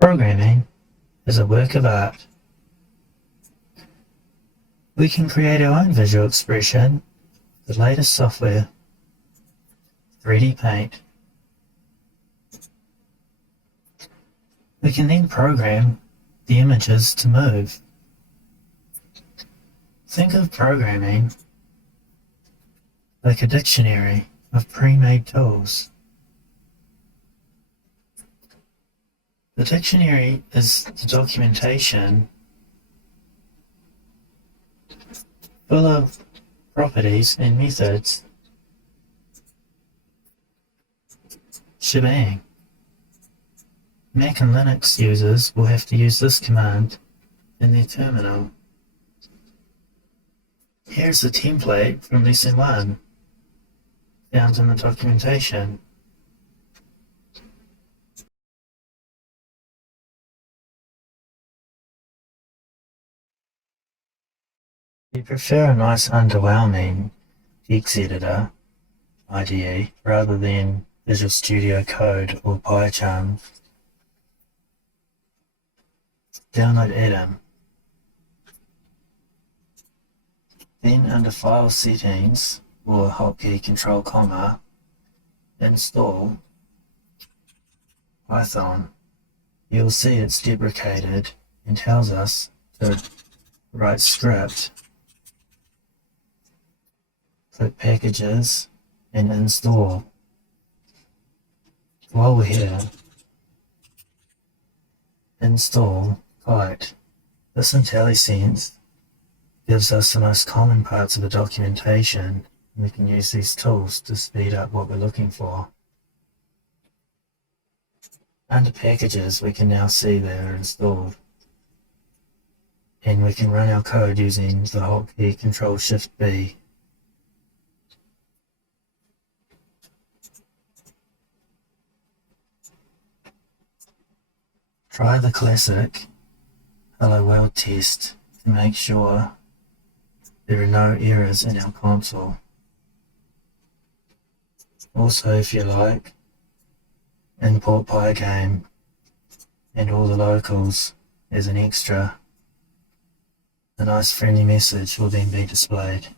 Programming is a work of art. We can create our own visual expression with the latest software, 3D Paint. We can then program the images to move. Think of programming like a dictionary of pre-made tools. The dictionary is the documentation full of properties and methods. Shebang. Mac and Linux users will have to use this command in their terminal. Here's the template from Lesson 1, found in the documentation. If you prefer a nice underwhelming text editor, IDE, rather than Visual Studio Code or PyCharm, download Atom. Then under File Settings or Hotkey Control Comma, install Python. You'll see it's deprecated and tells us to write script. Click Packages and Install. While we're here, install Kite. This IntelliSense gives us the most common parts of the documentation, and we can use these tools to speed up what we're looking for. Under Packages, we can now see they're installed, and we can run our code using the hotkey Control-Shift-B. Try the classic Hello World test to make sure there are no errors in our console. Also, if you like, import Pygame and all the locals as an extra. A nice friendly message will then be displayed.